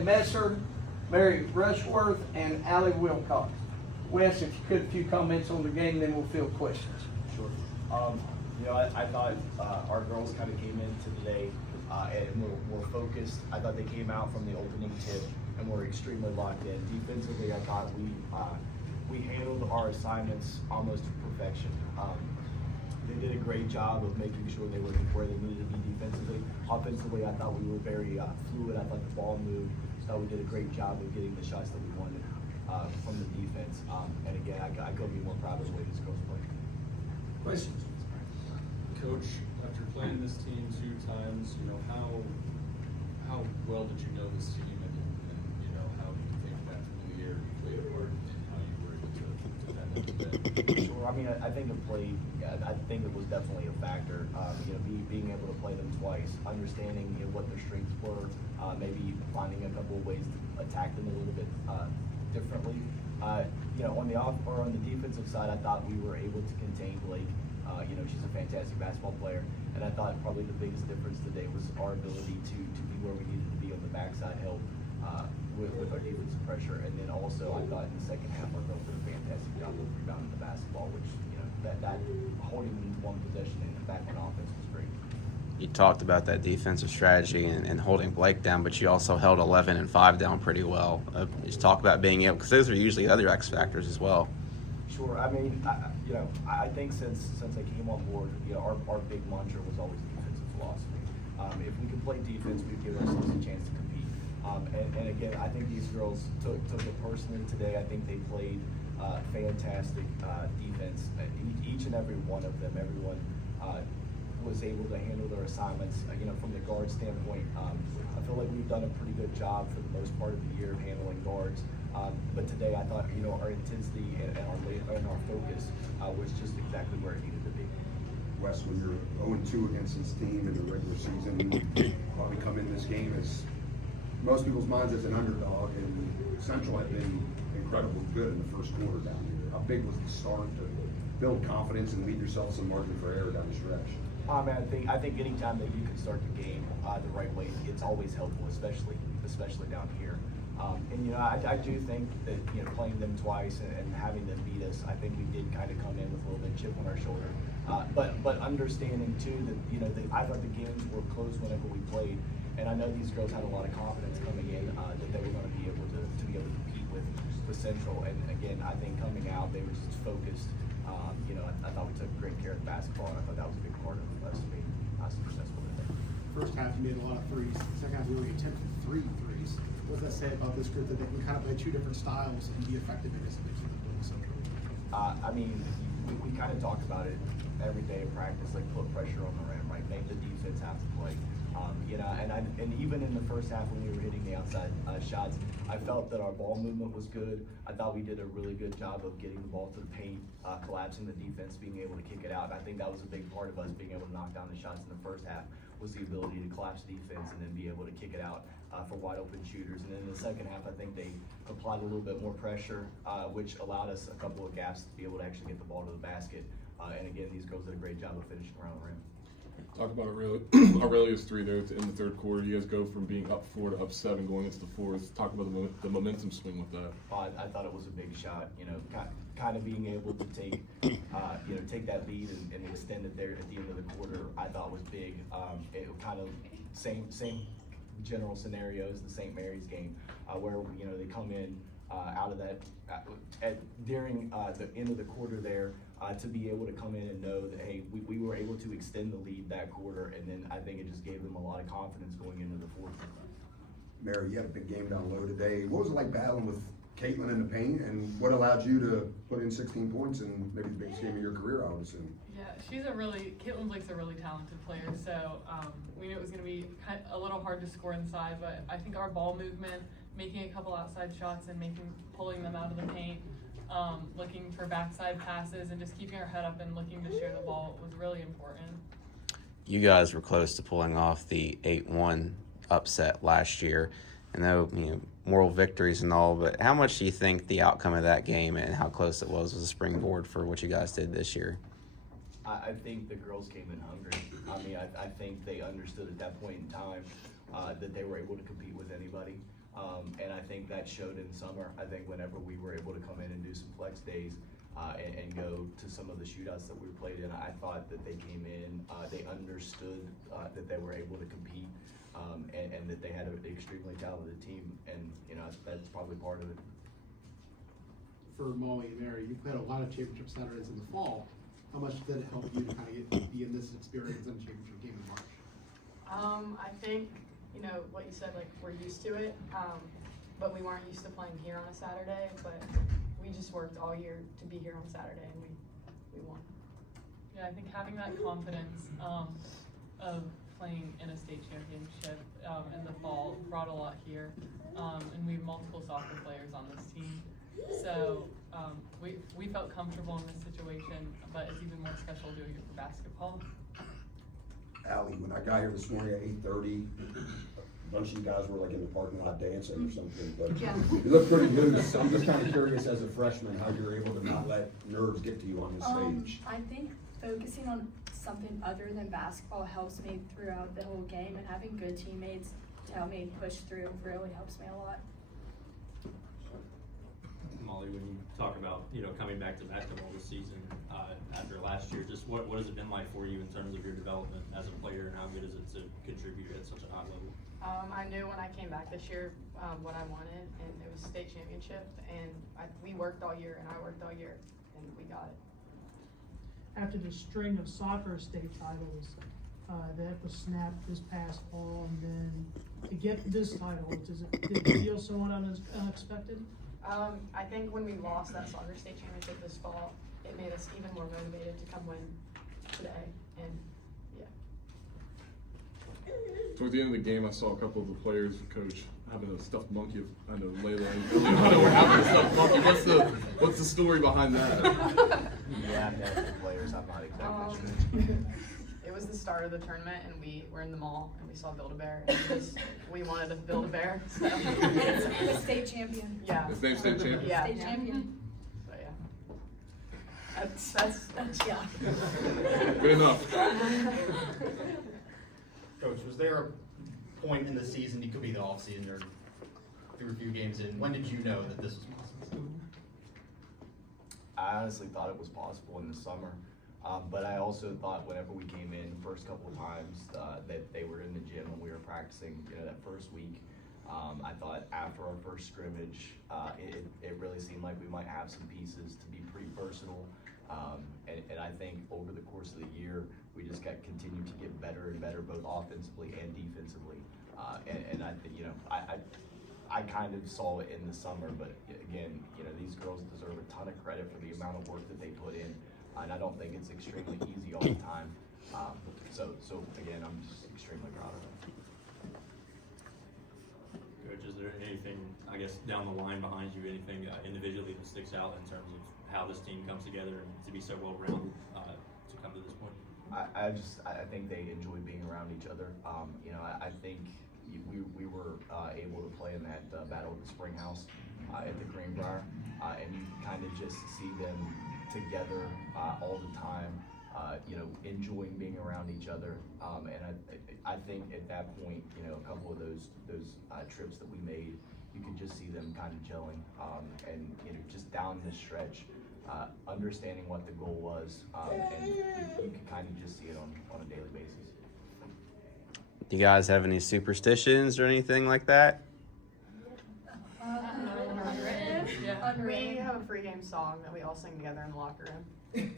Allie Messer, Mary Rushworth, and Allie Wilcox. Wes, if you could, a few comments on the game, then we'll field questions. Sure. I thought our girls kind of came into today and were focused. I thought they came out from the opening tip and were extremely locked in. Defensively, I thought we handled our assignments almost to perfection. They did a great job of making sure they were where they needed to be defensively. Offensively, I thought we were very fluid. I thought the ball moved. I thought we did a great job of getting the shots that we wanted from the defense. And again, I couldn't be more proud of the way these girls played. Questions? Coach, after playing this team 2 times, how well did you know this team, and how do you think that through the year played a part in how you were able to defend them today? Sure. I mean, I think I think it was definitely a factor. Being able to play them twice, understanding what their strengths were, maybe finding a couple of ways to attack them a little bit differently. On the defensive side, I thought we were able to contain Blake. She's a fantastic basketball player, and I thought probably the biggest difference today was our ability to be where we needed to be on the backside help with our defensive pressure. And then also, I thought in the second half, our girls did a fantastic job of rebounding the basketball, which that holding them to one possession and back on offense was great. You talked about that defensive strategy and holding Blake down, but you also held 11 and 5 down pretty well. Just talk about being able, because those are usually other X factors as well. Sure. I mean, I think since I came on board, our big mantra was always defensive philosophy. If we could play defense, we'd give ourselves a chance to compete. And again, I think these girls took it personally today. I think they played fantastic defense. Each and every one of them, everyone was able to handle their assignments. From the guard standpoint, I feel like we've done a pretty good job for the most part of the year of handling guards. But today, I thought our intensity and our focus was just exactly where it needed to be. Wes, when you're 0-2 against this team in the regular season, you probably come in this game as most people's minds as an underdog, and Central had been incredibly good in the first quarter down here. How big was the start to build confidence and leave yourself some margin for error down the stretch? I think anytime that you can start the game the right way, it's always helpful, especially down here. I do think that playing them twice and having them beat us, I think we did kind of come in with a little bit of chip on our shoulder. But understanding too that I thought the games were close whenever we played, and I know these girls had a lot of confidence coming in that they were going to be able to compete with Central. And again, I think coming out they were just focused. I thought we took great care of basketball, and I thought that was a big part of us being successful today. First half, you made a lot of threes. Second half, you only attempted 3 threes. What does that say about this group that they can kind of play 2 different styles and be effective in this Central? We kind of talk about it every day in practice, like put pressure on the rim, right? Make the defense have to play. And even in the first half when we were hitting the outside shots, I felt that our ball movement was good. I thought we did a really good job of getting the ball to the paint, collapsing the defense, being able to kick it out. And I think that was a big part of us being able to knock down the shots in the first half, was the ability to collapse defense and then be able to kick it out for wide open shooters. And then in the second half, I think they applied a little bit more pressure, which allowed us a couple of gaps to be able to actually get the ball to the basket. And again, these girls did a great job of finishing around the rim. Talk about Aurelia's 3 there in the third quarter. You guys go from being up 4 to up 7 going into the fourth. Talk about the momentum swing with that. I thought it was a big shot. Kind of being able to take that lead and extend it there at the end of the quarter, I thought was big. It kind of same general scenario as the St. Mary's game, where they come in out of that during the end of the quarter there. To be able to come in and know that, hey, we were able to extend the lead that quarter, and then I think it just gave them a lot of confidence going into the fourth. Mary, you had a big game down low today. What was it like battling with Caitlin in the paint, and what allowed you to put in 16 points and maybe the biggest game of your career, I would assume? Yeah, Caitlin Blake's a really talented player, so we knew it was going to be a little hard to score inside, but I think our ball movement, making a couple outside shots and pulling them out of the paint, looking for backside passes and just keeping our head up and looking to share the ball was really important. You guys were close to pulling off the 8-1 upset last year. I know, moral victories and all, but how much do you think the outcome of that game and how close it was a springboard for what you guys did this year? I think the girls came in hungry. I think they understood at that point in time that they were able to compete with anybody. And I think that showed in summer. I think whenever we were able to come in and do some flex days and go to some of the shootouts that we played in, I thought that they came in, they understood that they were able to compete, and that they had an extremely talented team. And that's probably part of it. For Molly and Mary, you played a lot of championship Saturdays in the fall. How much did it help you to kind of be in this experience in a championship game in March? I think, what you said, like, we're used to it, but we weren't used to playing here on a Saturday, but we just worked all year to be here on Saturday, and we won. Yeah, I think having that confidence of playing in a state championship in the fall brought a lot here, and we have multiple soccer players on this team. So we felt comfortable in this situation, but it's even more special doing it for basketball. Allie, when I got here this morning at 8:30, a bunch of you guys were like in the parking lot dancing or something, but Yeah. you look pretty loose. I'm just kind of curious as a freshman how you're able to not let nerves get to you on this stage. I think focusing on something other than basketball helps me throughout the whole game, and having good teammates to help me push through really helps me a lot. Molly, when you talk about, coming back to basketball this season after last year, just what has it been like for you in terms of your development as a player, and how good is it to contribute at such a high level? I knew when I came back this year what I wanted, and it was state championship, and we worked all year, and I worked all year, and we got it. After the string of soccer state titles that was snapped this past fall, and then to get this title, did it feel somewhat unexpected? I think when we lost that soccer state championship this fall, it made us even more motivated to come win today, and yeah. Toward the end of the game, I saw a couple of the players, coach, having a stuffed monkey. I know Layla and I know we're having a stuffed monkey. What's the story behind that? Yeah, the players, I'm not exactly sure. It was the start of the tournament, and we were in the mall, and we saw Build-A-Bear, and we wanted to build a bear, so. And a state champion. Yeah. His name's state champion? Yeah. State champion. So, yeah. That's yeah. Good enough. Coach, was there a point in the season, it could be the off season or through a few games in, when did you know that this was possible? I honestly thought it was possible in the summer. But I also thought whenever we came in the first couple of times that they were in the gym and we were practicing, that first week. I thought after our first scrimmage, it really seemed like we might have some pieces to be pretty versatile. And I think over the course of the year, we just continued to get better and better, both offensively and defensively. And I think, I kind of saw it in the summer, but again, these girls deserve a ton of credit for the amount of work that they put in. And I don't think it's extremely easy all the time. So again, I'm just extremely proud of them. Coach, is there anything, I guess, down the line behind you, anything individually that sticks out in terms of how this team comes together and to be so well-rounded to come to this point? I think they enjoy being around each other. I think we were able to play in that battle at the Spring House at the Greenbrier, and you kind of just see them together all the time, enjoying being around each other. And I think at that point, a couple of those trips that we made, you could just see them kind of gelling, and just down the stretch, understanding what the goal was, and you could kind of just see it on a daily basis. Do you guys have any superstitions or anything like that? We have a pregame song that we all sing together in the locker room.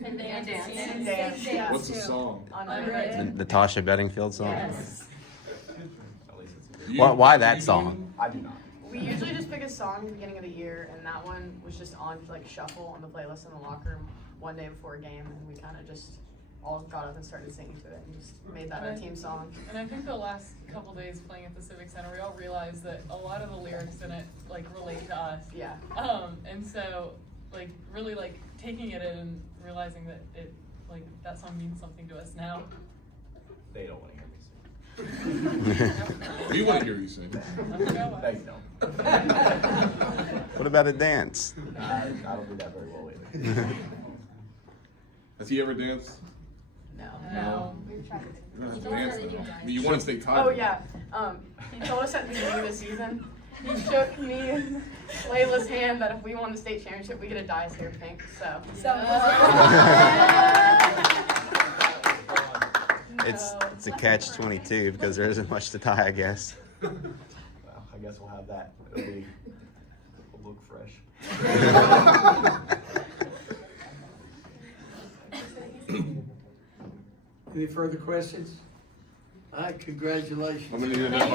And they dance. Yeah. What's the song? Unwritten. The Tasha Bedingfield song? Yes. At least it's a good. Why that song? I do not. We usually just pick a song at the beginning of the year, and that one was just on shuffle on the playlist in the locker room one day before a game, and we kind of just all got up and started singing to it and just made that our team song. And I think the last couple days playing at the Civic Center, we all realized that a lot of the lyrics in it relate to us. Yeah. And so really taking it in and realizing that that song means something to us now. They don't want to hear me sing. We want to hear you sing. They don't. What about a dance? I don't do that very well either. Has he ever danced? No. We've tried You don't have to. to dance now. I mean, you want to stay tied. Oh yeah. He told us at the beginning of the season he shook me and Layla's hand that if we won the state championship, we get a dye's hair pink. So. It's a catch-22 because there isn't much to tie, I guess. Well, I guess we'll have that. It'll look fresh. Any further questions? All right, congratulations. I'm gonna need that.